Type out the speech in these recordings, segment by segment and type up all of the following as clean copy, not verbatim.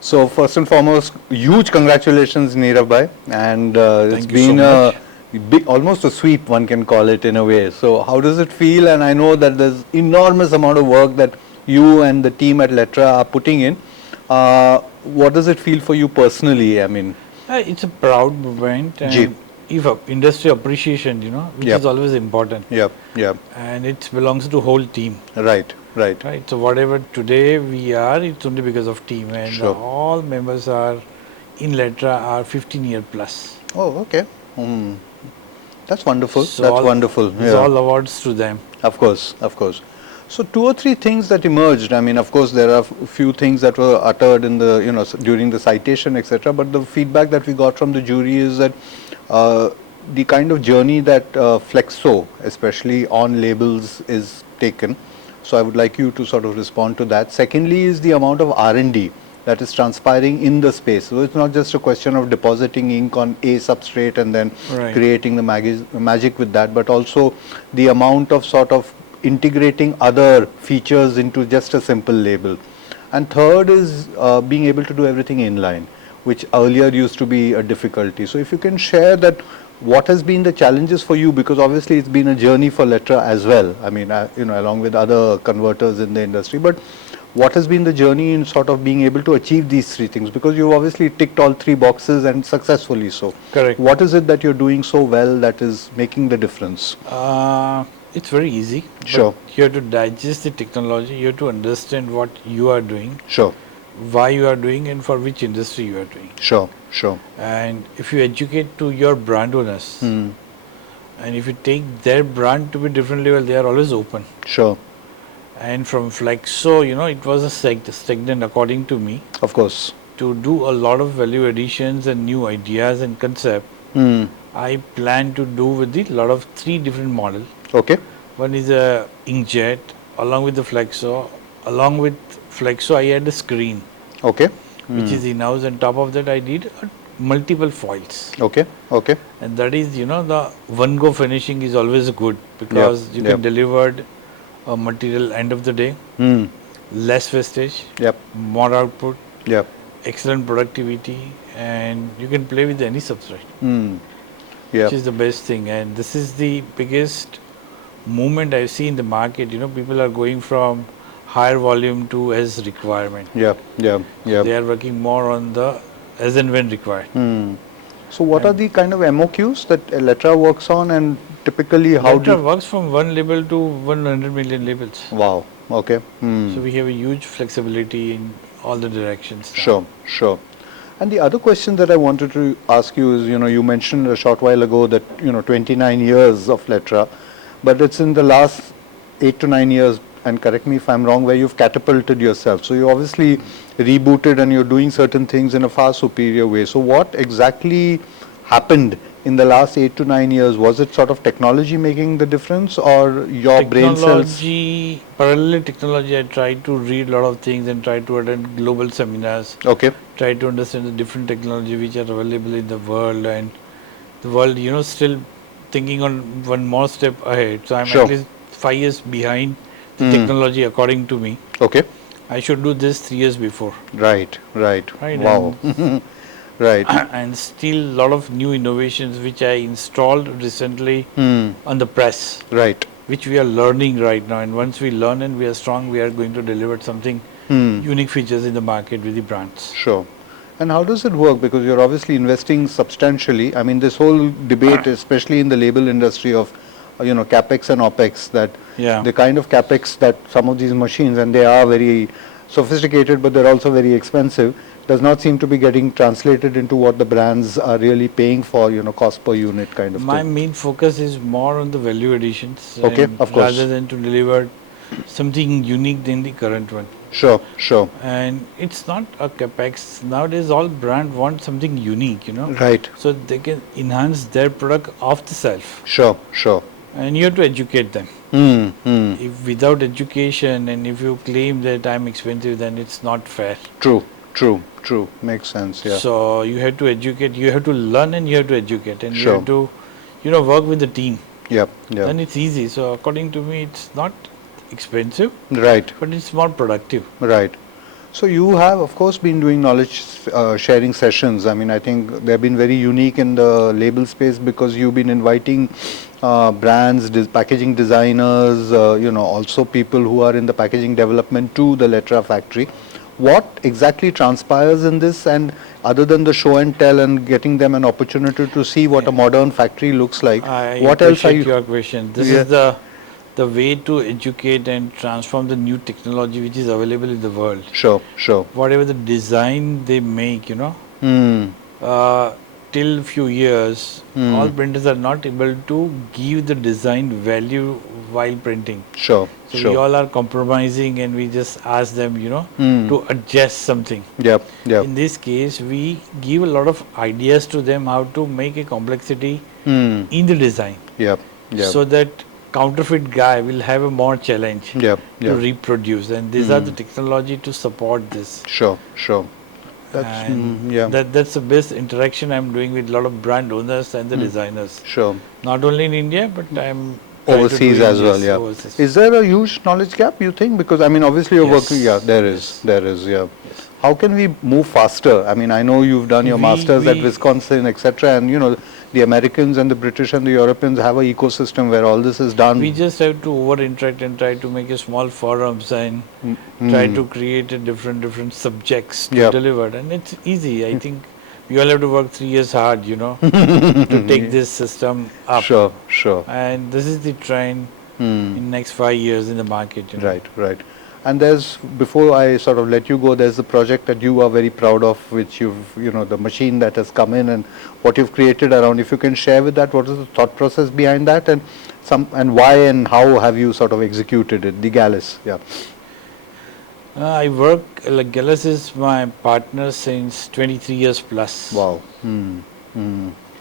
So first and foremost, huge congratulations, Nirav bhai, and it's Thank you so been much. a big, almost a sweep, one can call it in a way. So how does it feel? And I know that there's enormous amount of work that you and the team at Letra are putting in. What does it feel for you personally? I mean, It's a proud moment, Jeep. and if industry appreciation, which Yep. is always important, Yep. Yep. and it belongs to whole team, Right. Right. right? So whatever today we are, it's only because of team, and Sure. all members are in Letra are 15 year plus. Oh, okay. Hmm. That's wonderful. So That's all wonderful. it's Yeah. all awards to them. Of course, of course. So two or three things that emerged. I mean, of course, there are few things that were uttered in the, during the citation, etc. But the feedback that we got from the jury is that the kind of journey that Flexo, especially on labels, is taken. So I would like you to sort of respond to that. Secondly, is the amount of R&D that is transpiring in the space. So it's not just a question of depositing ink on a substrate and then Right. creating the magic with that, but also the amount of sort of integrating other features into just a simple label. And third is being able to do everything inline, which earlier used to be a difficulty. So if you can share that, what has been the challenges for you, because obviously it's been a journey for Letra as well. I mean, along with other converters in the industry, but what has been the journey in sort of being able to achieve these three things? Because you obviously ticked all three boxes and successfully so. Correct. What is it that you're doing so well that is making the difference? It's very easy. Sure. But you have to digest the technology. You have to understand what you are doing, Sure, why you are doing, and for which industry you are doing. sure, sure. And if you educate to your brand owners, Hmm. and if you take their brand to be different level, they are always open. Sure, And from Flexo, it was a stagnant, according to me, of course. to do a lot of value additions and new ideas and concept. Hmm. I plan to do with the lot of three different models. Okay. One is a inkjet, along with the Flexo. Along with Flexo, I had a screen, Okay. which is in-house, and top of that I did multiple foils. Okay. Okay. And that is, the one-go finishing is always good because you Yep. can deliver a material end of the day, Hmm. less wastage, Yep. more output, Yep. excellent productivity, and you can play with any substrate, Hmm. which Yep. is the best thing. And this is the biggest movement I see in the market. People are going from higher volume to as requirement. Yep. Yep. Yep. They are working more on the as and when required. Hmm. So what are the kind of MOQs that Letra works on, and typically how Letra do? works from 1 label to 100 million labels. Wow. Okay. Hmm. So we have a huge flexibility in all the directions. now. Sure, sure. And the other question that I wanted to ask you is, you mentioned a short while ago that, 29 years of Letra, but it's in the last 8 to 9 years, and correct me if I'm wrong, where you've catapulted yourself. So you obviously rebooted and you're doing certain things in a far superior way. So what exactly happened in the last 8 to 9 years? Was it sort of technology making the difference, or your brain cells? Technology, parallel technology, I try to read a lot of things and try to attend global seminars, Okay. try to understand the different technology which are available in the world, and the world, still thinking on one more step ahead. So I'm Sure. at least 5 years behind the Hmm. technology according to me. Okay. I should do this 3 years before. Right, right. Right, Wow. Right. And still a lot of new innovations which I installed recently Hmm. on the press, Right. which we are learning right now. And once we learn and we are strong, we are going to deliver something Hmm. unique features in the market with the brands. Sure. And how does it work? Because you're obviously investing substantially. I mean, this whole debate, especially in the label industry of, capex and opex, that Yeah. the kind of capex that some of these machines, and they are very sophisticated, but they're also very expensive, does not seem to be getting translated into what the brands are really paying for, cost per unit kind of My thing. main focus is more on the value additions, Okay, and of course. rather than to deliver something unique than the current one. Sure, sure. And it's not a capex. Nowadays, all brand want something unique, Right. so they can enhance their product off the shelf. Sure, sure. And you have to educate them. Hmm, hmm. If without education and if you claim that I'm expensive, then it's not fair. True, true, true. Makes sense, yeah. So you have to educate, you have to learn, and you have to educate, and you Sure. have to, work with the team. Yep, yep. Then it's easy. So according to me, it's not expensive, Right, but it's more productive. right. So you have, of course, been doing knowledge sharing sessions. I mean, I think they've been very unique in the label space because you've been inviting brands, packaging designers, also people who are in the packaging development to the Letra factory. What exactly transpires in this, and other than the show and tell and getting them an opportunity to see what a modern factory looks like, I what else are appreciate you? your question. This Yeah. is the way to educate and transform the new technology which is available in the world. Sure, sure. Whatever the design they make, Hmm. uh, till few years, all printers are not able to give the design value while printing. Sure, So we sure. all are compromising, and we just ask them, to adjust something. Yep, yep. In this case, we give a lot of ideas to them how to make a complexity Hmm. in the design, Yep, yep. so that counterfeit guy will have a more challenge Yep, to yep. reproduce. And these are the technology to support this. Sure, sure. That's, And yeah, that's the best interaction I'm doing with a lot of brand owners and the designers. sure. Not only in India, but I'm trying to Overseas do as well, yes, yeah. overseas. Is there a huge knowledge gap, you think? Because, I mean, obviously you're Yes, working, yeah, there is, yeah. How can we move faster? I mean, I know you've done your masters at Wisconsin, etc., and, the Americans and the British and the Europeans have an ecosystem where all this is done. We just have to over interact and try to make a small forums and try to create a different subjects to Yep. deliver, and it's easy. I think we all have to work 3 years hard, to take this system up. Sure, sure. And this is the trend in next 5 years in the market. Right, right. And before I sort of let you go, there's a project that you are very proud of, which the machine that has come in and what you've created around. If you can share with that, what is the thought process behind that, and why and how have you sort of executed it? The Gallus, yeah. I work, like Gallus is my partner since 23 years plus. Wow.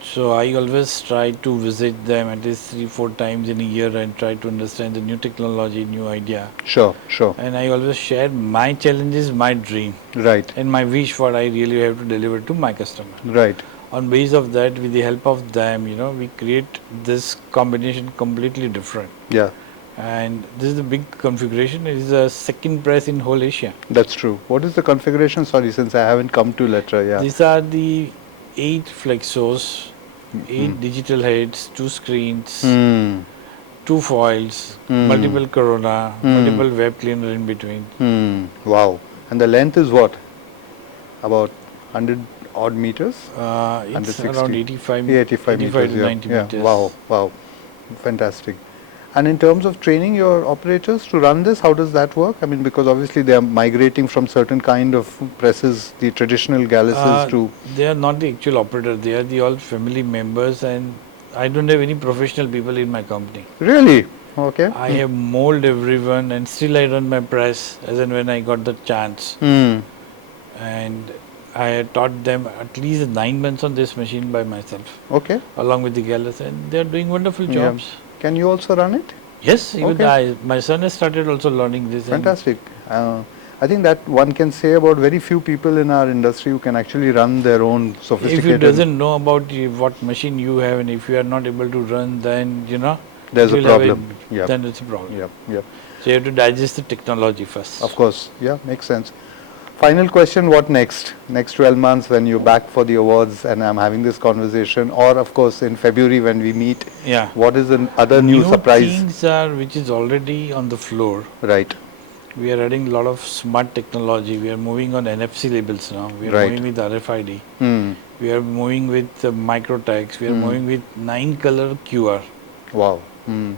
So I always try to visit them at least 3-4 times in a year and try to understand the new technology, new idea. Sure, sure. And I always share my challenges, my dream, Right, and my wish what I really have to deliver to my customer. right. On base of that, with the help of them, we create this combination completely different. Yeah, And this is the big configuration. It is a second press in whole Asia. that's true. What is the configuration? Sorry, since I haven't come to Letra, yeah. These are the 8 flexos, 8 digital heads, 2 screens, 2 foils, multiple corona, multiple web cleaner in between. Wow. And the length is what? About 100 odd meters? It's 160. around 85, 85 to meters, 90 yeah. meters. Wow, wow. Fantastic. And in terms of training your operators to run this, how does that work? I mean, because obviously they are migrating from certain kind of presses, the traditional Galluses to... They are not the actual operator. They are the all family members, and I don't have any professional people in my company. Really? Okay. I have mold everyone, and still I run my press as and when I got the chance. And I had taught them at least 9 months on this machine by myself, Okay. along with the Gallus, and they are doing wonderful jobs. Can you also run it? Yes, even Okay. my son has started also learning this. Fantastic. I think that one can say about very few people in our industry who can actually run their own sophisticated... If you doesn't know about what machine you have, and if you are not able to run, then There's it a will have problem. Yep. Then it's a problem. Yep, yep. So you have to digest the technology first. Of course. Yeah, makes sense. Final question, what next? Next 12 months when you're back for the awards and I'm having this conversation, or of course in February when we meet, Yeah. what is the other new surprise? Things are which is already on the floor. Right. We are adding a lot of smart technology. We are moving on NFC labels now. We are Right. moving with RFID. Hmm. We are moving with micro tags. We are moving with 9 color QR. Wow. Hmm. And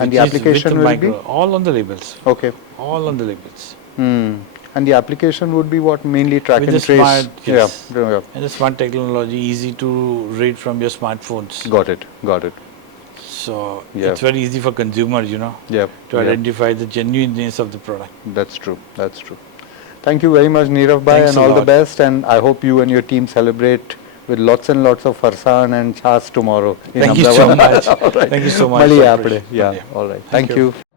which the is application with will micro, be? all on the labels. Okay. All on the labels. Hmm. And the application would be what? Mainly track With and the trace? smart, yes. Yeah. Yeah. And the smart technology, easy to read from your smartphones. Got it. Got it. So Yeah. it's very easy for consumers, Yeah. to Yeah. identify the genuineness of the product. That's true. That's true. Thank you very much, Nirav Bhai, Thanks and a all the lot. best. And I hope you and your team celebrate with lots and lots of farsan and chas tomorrow. in Thank you so Ahmedabad. much. All right. Thank you so much. Maliye I apde. appreciate it. Yeah. Maliye. All right. Thank Thank you. you.